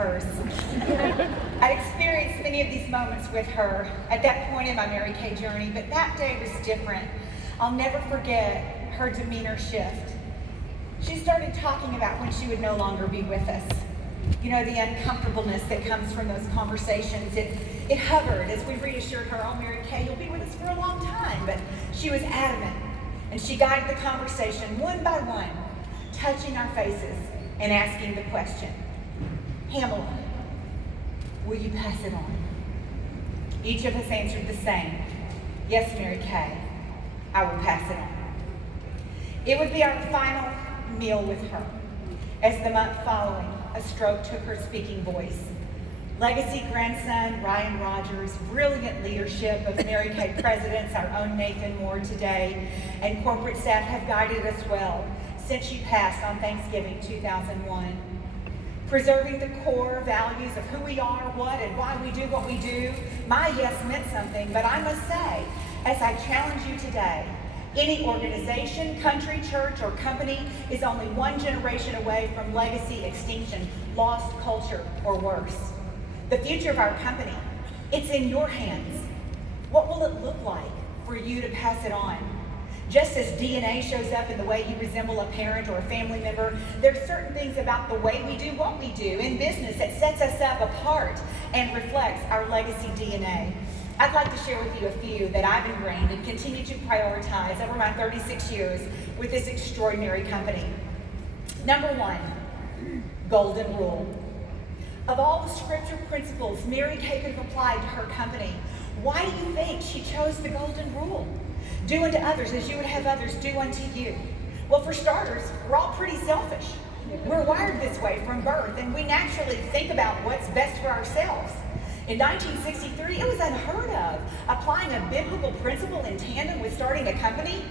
hers. I'd experienced many of these moments with her at that point in my Mary Kay journey, but that day was different. I'll never forget her demeanor shift. She started talking about when she would no longer be with us. You know, the uncomfortableness that comes from those conversations. It hovered as we reassured her, oh, Mary Kay, you'll be with us for a long time. But she was adamant, and she guided the conversation one by one, touching our faces and asking the question, Pamela, will you pass it on? Each of us answered the same, yes, Mary Kay, I will pass it on. It would be our final meal with her. As the month following, a stroke took her speaking voice. Legacy grandson Ryan Rogers, brilliant leadership of Mary Kay presidents, our own Nathan Moore today, and corporate staff have guided us well since she passed on Thanksgiving 2001. Preserving the core values of who we are, what, and why we do what we do. My yes meant something, but I must say, as I challenge you today, any organization, country, church, or company is only one generation away from legacy extinction, lost culture, or worse. The future of our company, it's in your hands. What will it look like for you to pass it on? Just as DNA shows up in the way you resemble a parent or a family member, there's certain things about the way we do what we do in business that sets us up apart and reflects our legacy DNA. I'd like to share with you a few that I've ingrained and continue to prioritize over my 36 years with this extraordinary company. Number one, golden rule. Of all the scripture principles Mary Kay could have applied to her company, why do you think she chose the golden rule? Do unto others as you would have others do unto you. Well, for starters, we're all pretty selfish. We're wired this way from birth, and we naturally think about what's best for ourselves. In 1963, it was unheard of applying a biblical principle in tandem with starting a company.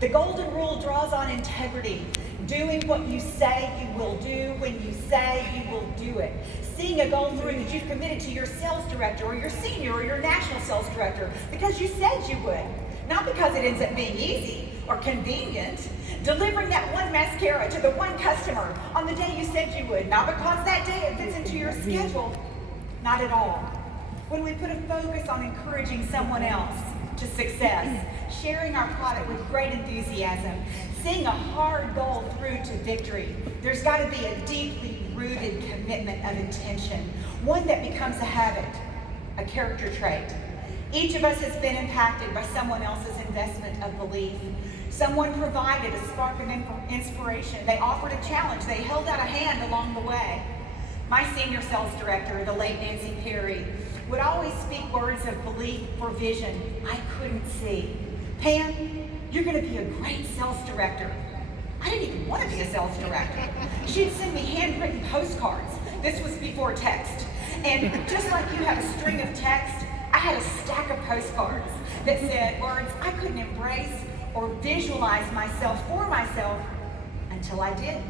The golden rule draws on integrity, doing what you say you will do when you say you will do it. Seeing a goal through that you've committed to your sales director or your senior or your national sales director because you said you would. Not because it ends up being easy or convenient. Delivering that one mascara to the one customer on the day you said you would. Not because that day it fits into your schedule. Not at all. When we put a focus on encouraging someone else to success, sharing our product with great enthusiasm, seeing a hard goal through to victory, there's got to be a deeply rooted commitment of intention, one that becomes a habit, a character trait. Each of us has been impacted by someone else's investment of belief. Someone provided a spark of inspiration. They offered a challenge. They held out a hand along the way. My senior sales director, the late Nancy Perry, would always speak words of belief for vision I couldn't see. Pam, you're going to be a great sales director. I didn't even want to be a sales director. She'd send me handwritten postcards. This was before text. And just like you have a string of text, I had a stack of postcards that said words I couldn't embrace or visualize myself for myself until I did.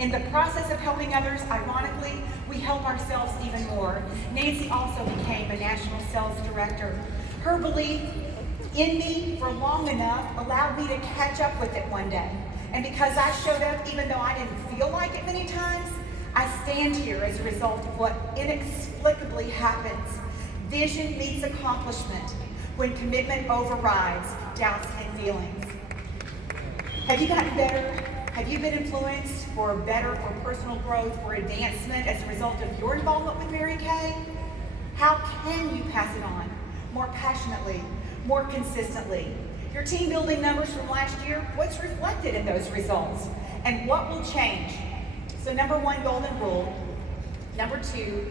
In the process of helping others, ironically, we help ourselves even more. Nancy also became a national sales director. Her belief in me for long enough allowed me to catch up with it one day. And because I showed up, even though I didn't feel like it many times, I stand here as a result of what inexplicably happens. Vision meets accomplishment when commitment overrides doubts and feelings. Have you gotten better? Have you been influenced for better, for personal growth, for advancement as a result of your involvement with Mary Kay? How can you pass it on more passionately, more consistently? Your team building numbers from last year, what's reflected in those results? And what will change? So number one, golden rule. Number two,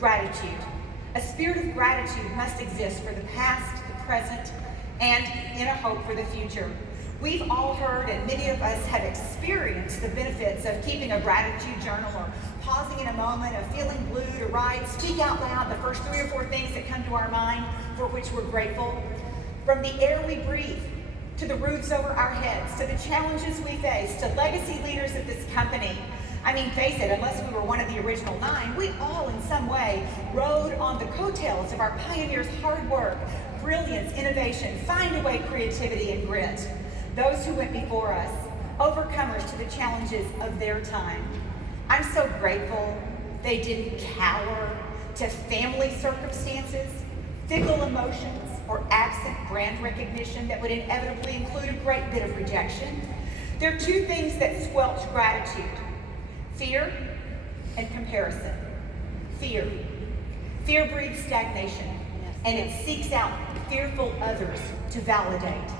gratitude. A spirit of gratitude must exist for the past, the present, and in a hope for the future. We've all heard, and many of us have experienced the benefits of keeping a gratitude journal or pausing in a moment of feeling blue to write, speak out loud the first 3 or 4 things that come to our mind for which we're grateful. From the air we breathe, to the roofs over our heads, to the challenges we face, to legacy leaders of this company. I mean, face it, unless we were one of the original 9, we all in some way rode on the coattails of our pioneers' hard work, brilliance, innovation, find-a-way creativity, and grit. Those who went before us, overcomers to the challenges of their time. I'm so grateful They didn't cower to family circumstances, fickle emotions, or absent brand recognition that would inevitably include a great bit of rejection. There are two things that squelch gratitude: fear and comparison. Fear. Fear breeds stagnation, and it seeks out fearful others to validate.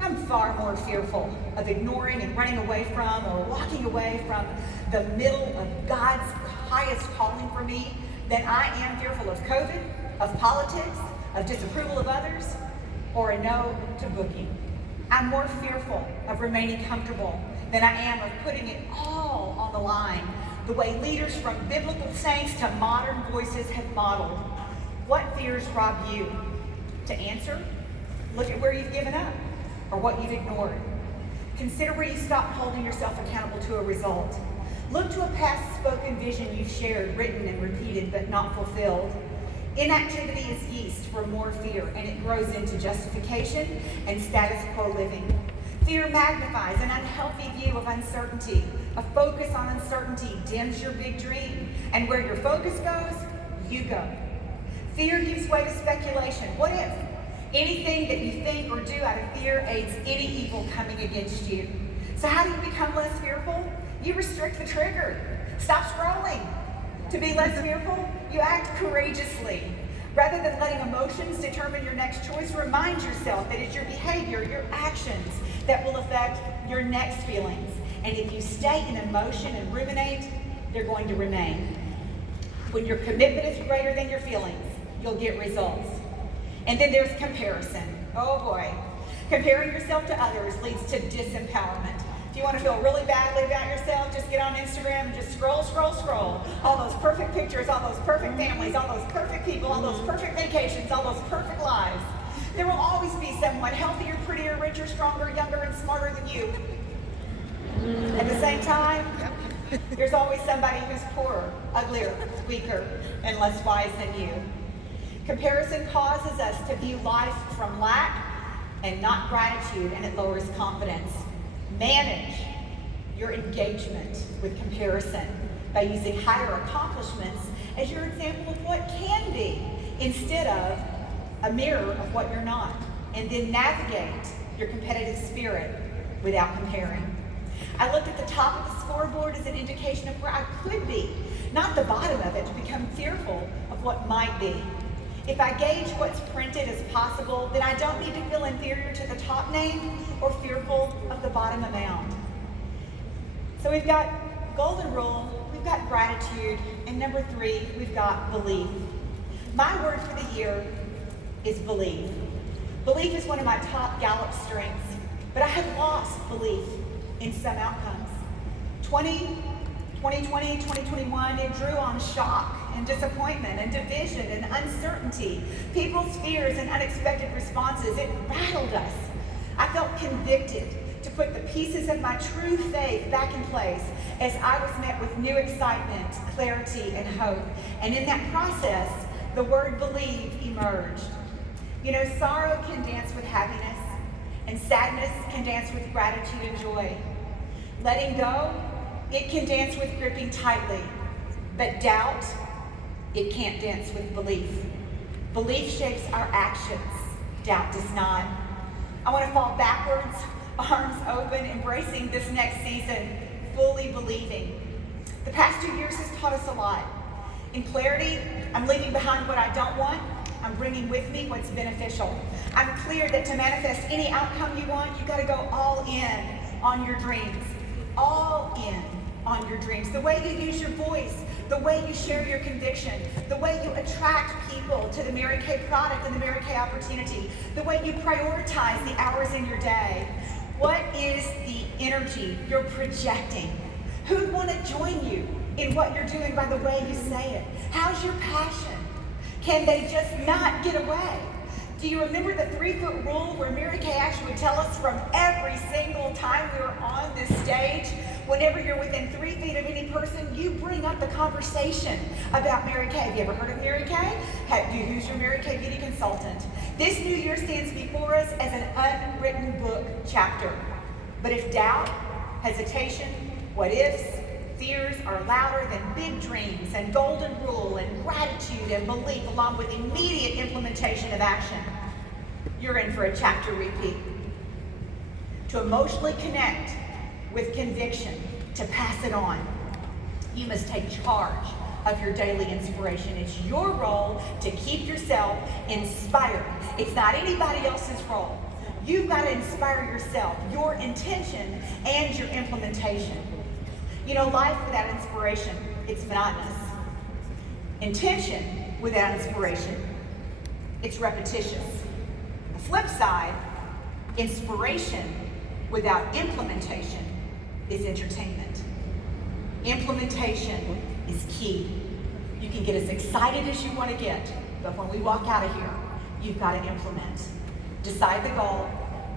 I'm far more fearful of ignoring and running away from or walking away from the middle of God's highest calling for me than I am fearful of COVID, of politics, of disapproval of others, or a no to booking. I'm more fearful of remaining comfortable than I am of putting it all on the line, the way leaders from biblical saints to modern voices have modeled. What fears rob you? To answer, look at where you've given up or what you've ignored. Consider where you stopped holding yourself accountable to a result. Look to a past spoken vision you've shared, written and repeated, but not fulfilled. Inactivity is yeast for more fear, and it grows into justification and status quo living. Fear magnifies an unhealthy view of uncertainty. A focus on uncertainty dims your big dream, and where your focus goes, you go. Fear gives way to speculation. What if? Anything that you think or do out of fear aids any evil coming against you. So how do you become less fearful? You restrict the trigger. Stop scrolling. To be less fearful, you act courageously. Rather than letting emotions determine your next choice, remind yourself that it's your behavior, your actions, that will affect your next feelings. And if you stay in emotion and ruminate, they're going to remain. When your commitment is greater than your feelings, you'll get results. And then there's comparison. Oh boy. Comparing yourself to others leads to disempowerment. If you want to feel really badly about yourself, just get on Instagram and just scroll. All those perfect pictures, all those perfect families, all those perfect people, all those perfect vacations, all those perfect lives. There will always be someone healthier, prettier, richer, stronger, younger, and smarter than you. At the same time, there's always somebody who's poorer, uglier, weaker, and less wise than you. Comparison causes us to view life from lack and not gratitude, and it lowers confidence. Manage your engagement with comparison by using higher accomplishments as your example of what can be instead of a mirror of what you're not, and then navigate your competitive spirit without comparing. I looked at the top of the scoreboard as an indication of where I could be, not the bottom of it to become fearful of what might be. If I gauge what's printed as possible, then I don't need to feel inferior to the top name or fearful of the bottom amount. So we've got golden rule, we've got gratitude, and number 3, we've got belief. My word for the year is believe. Belief is one of my top Gallup strengths, but I have lost belief in some outcomes. 2020, 2021, it drew on shock and disappointment and division and uncertainty, people's fears and unexpected responses. It rattled us. I felt convicted to put the pieces of my true faith back in place as I was met with new excitement, clarity, and hope. And in that process, the word believe emerged. You know, sorrow can dance with happiness, and sadness can dance with gratitude and joy. Letting go, it can dance with gripping tightly, but doubt, it can't dance with belief. Belief shapes our actions, doubt does not. I want to fall backwards, arms open, embracing this next season, fully believing. The past 2 years has taught us a lot. In clarity, I'm leaving behind what I don't want. I'm bringing with me what's beneficial. I'm clear that to manifest any outcome you want, you got to go all in on your dreams. All in on your dreams. The way you use your voice, the way you share your conviction, the way you attract people to the marykay product and the marykay opportunity, the way you prioritize the hours in your day. What is the energy you're projecting? Who'd want to join you in what you're doing by the way you say it? How's your passion? Can they just not get away? Do you remember the 3-foot rule where marykay actually would tell us from every single time we were on this stage, whenever you're within 3 feet of any person, you bring up the conversation about marykay. Have you ever heard of marykay? Who's your marykay beauty consultant? This new year stands before us as an unwritten book chapter. But if doubt, hesitation, what ifs, fears are louder than big dreams and golden rule and gratitude and belief, along with immediate implementation of action, you're in for a chapter repeat. To emotionally connect with conviction, to pass it on, you must take charge of your daily inspiration. It's your role to keep yourself inspired. It's not anybody else's role. You've got to inspire yourself, your intention and your implementation. You know, life without inspiration, it's monotonous. Intention without inspiration, it's repetitious. The flip side, inspiration without implementation is entertainment. Implementation is key. You can get as excited as you want to get, but when we walk out of here, you've got to implement. Decide the goal,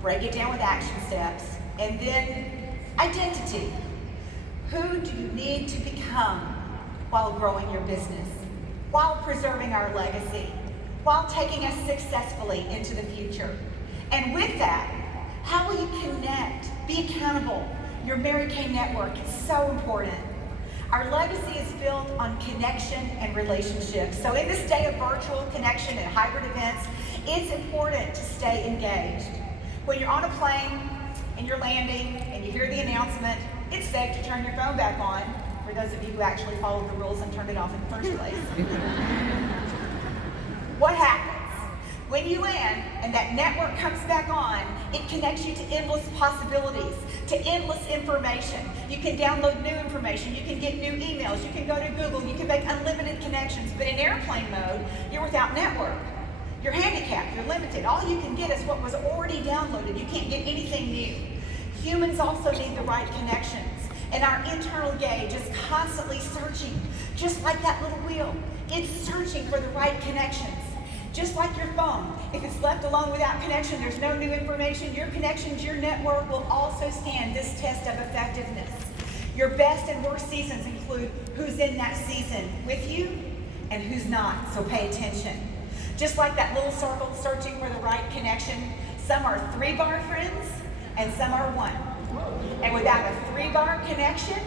break it down with action steps, and then identity. Who do you need to become while growing your business, while preserving our legacy, while taking us successfully into the future? And with that, how will you connect, be accountable? Your marykay network is so important. Our legacy is built on connection and relationships. So in this day of virtual connection and hybrid events, it's important to stay engaged. When you're on a plane and you're landing and you hear the announcement, it's safe to turn your phone back on, for those of you who actually followed the rules and turned it off in the first place. What happens? When you land and that network comes back on, it connects you to endless possibilities, to endless information. You can download new information, you can get new emails, you can go to Google, you can make unlimited connections. But in airplane mode, you're without network. You're handicapped, you're limited. All you can get is what was already downloaded. You can't get anything new. Humans also need the right connections. And our internal gauge is constantly searching, just like that little wheel. It's searching for the right connections. Just like your phone, if it's left alone without connection, there's no new information. Your connections, your network will also stand this test of effectiveness. Your best and worst seasons include who's in that season with you and who's not, so pay attention. Just like that little circle searching for the right connection, some are 3-bar friends and some are 1. And without a 3-bar connection,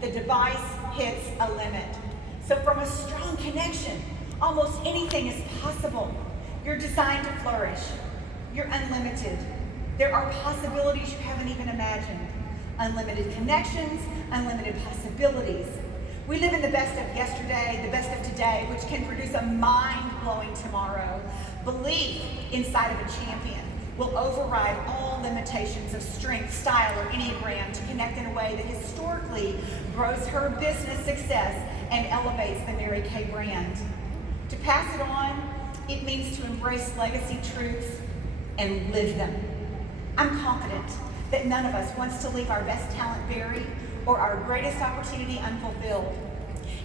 the device hits a limit. So from a strong connection, almost anything is possible. You're designed to flourish. You're unlimited. There are possibilities you haven't even imagined. Unlimited connections, unlimited possibilities. We live in the best of yesterday, the best of today, which can produce a mind-blowing tomorrow. Belief inside of a champion will override all limitations of strength, style, or enneagram to connect in a way that historically grows her business success and elevates the marykay brand. To pass it on, it means to embrace legacy truths and live them. I'm confident that none of us wants to leave our best talent buried or our greatest opportunity unfulfilled.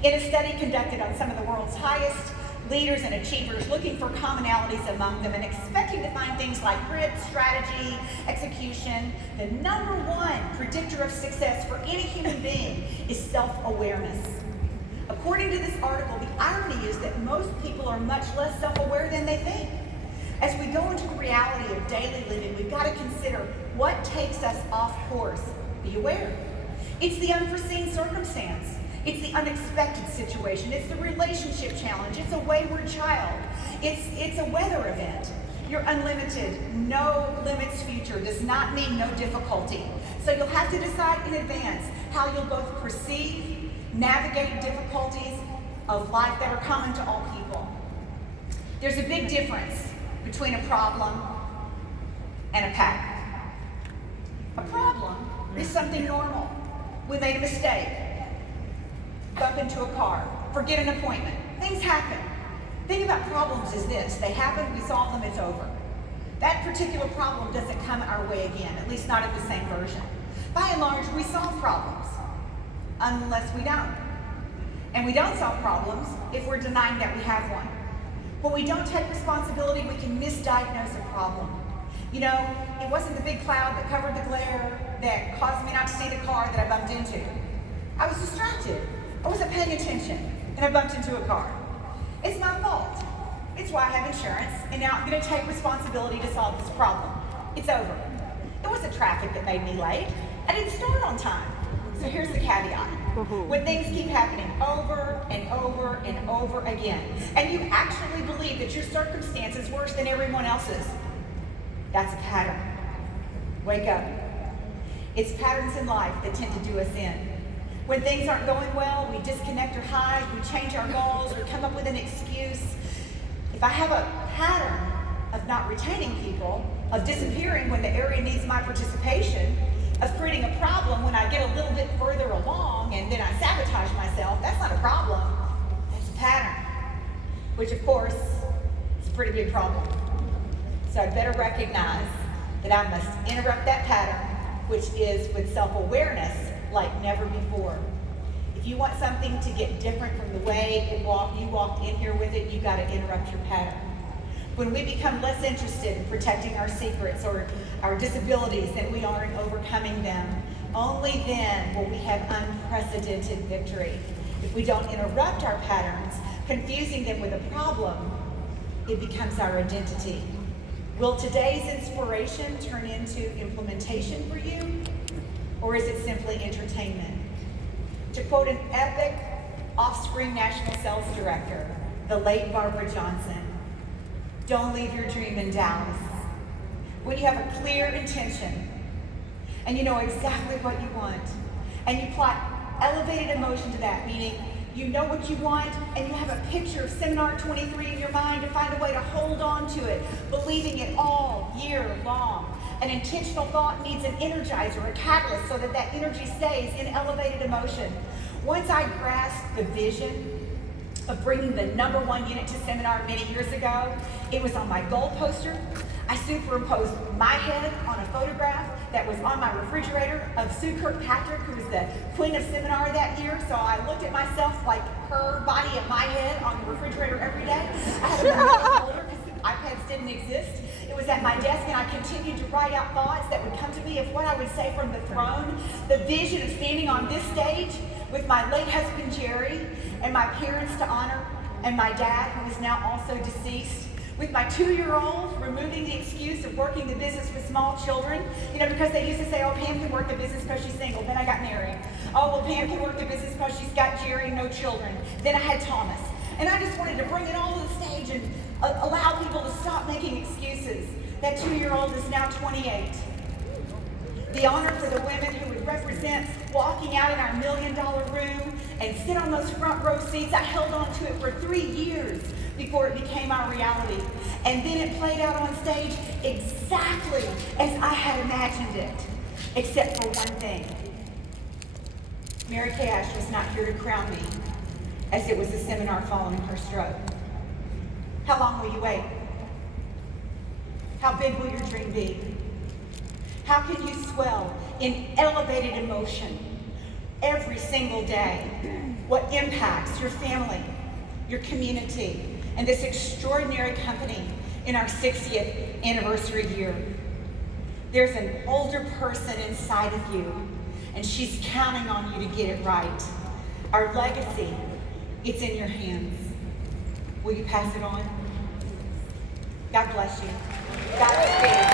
In a study conducted on some of the world's highest leaders and achievers, looking for commonalities among them and expecting to find things like grit, strategy, execution, the number one predictor of success for any human being is self-awareness. According to this article, the irony is that most people are much less self-aware than they think. As we go into the reality of daily living, we've got to consider what takes us off course. Be aware. It's the unforeseen circumstance. It's the unexpected situation. It's the relationship challenge. It's a wayward child. It's a weather event. You're unlimited. No limits future does not mean no difficulty. So you'll have to decide in advance how you'll both perceive, navigate difficulties of life that are common to all people. There's a big difference between a problem and a pattern. A problem is something normal. We made a mistake, bump into a car, forget an appointment. Things happen. Thing about problems is this: they happen, we solve them, it's over. That particular problem doesn't come our way again, at least not in the same version. By and large, we solve problems, unless we don't. And we don't solve problems if we're denying that we have one. When we don't take responsibility, we can misdiagnose a problem. You know, it wasn't the big cloud that covered the glare that caused me not to see the car that I bumped into. I was distracted. I wasn't paying attention, and I bumped into a car. It's my fault. It's why I have insurance, and now I'm going to take responsibility to solve this problem. It's over. It wasn't traffic that made me late. I didn't start on time. So here's the caveat. When things keep happening over and over and over again, and you actually believe that your circumstance is worse than everyone else's, that's a pattern. Wake up. It's patterns in life that tend to do us in. When things aren't going well, we disconnect or hide, we change our goals, we come up with an excuse. If I have a pattern of not retaining people, of disappearing when the area needs my participation, of creating a problem when I get a little bit further along and then I sabotage myself, that's not a problem, that's a pattern. Which of course, is a pretty big problem. So I'd better recognize that I must interrupt that pattern, which is with self-awareness like never before. If you want something to get different from the way you walked in here with it, you got to interrupt your pattern. When we become less interested in protecting our secrets or our disabilities than we are in overcoming them, only then will we have unprecedented victory. If we don't interrupt our patterns, confusing them with a problem, it becomes our identity. Will today's inspiration turn into implementation for you, or is it simply entertainment? To quote an epic Offspring National Sales Director, the late Barbara Johnson, don't leave your dream in Dallas. When you have a clear intention, and you know exactly what you want, and you plot elevated emotion to that, meaning you know what you want, and you have a picture of Seminar 23 in your mind to find a way to hold on to it, believing it all year long. An intentional thought needs an energizer, a catalyst, so that that energy stays in elevated emotion. Once I grasped the vision of bringing the #1 unit to Seminar many years ago, it was on my goal poster. I superimposed my head on a photograph that was on my refrigerator of Sue Kirkpatrick, who was the queen of Seminar that year. So I looked at myself like her body and my head on the refrigerator every day. I had a folder because iPads didn't exist. It was at my desk, and I continued to write out thoughts that would come to me of what I would say from the throne. The vision of standing on this stage with my late husband Jerry and my parents to honor, and my dad, who is now also deceased, with my 2-year-old, removing the excuse of working the business with small children, because they used to say, oh, Pam can work the business because she's single. Then I got married. Oh, well, Pam can work the business because she's got Jerry, no children. Then I had Thomas. And I just wanted to bring it all to the stage and allow people to stop making excuses. That 2-year-old is now 28. The honor for the women who would represent walking out in our $1 million room and sit on those front row seats. I held on to it for 3 years before it became our reality. And then it played out on stage exactly as I had imagined it, except for one thing. Marykay was not here to crown me, as it was a seminar following her stroke. How long will you wait? How big will your dream be? How can you swell in elevated emotion every single day? What impacts your family, your community, and this extraordinary company in our 60th anniversary year? There's an older person inside of you, and she's counting on you to get it right. Our legacy, it's in your hands. Will you pass it on? God bless you. God bless you.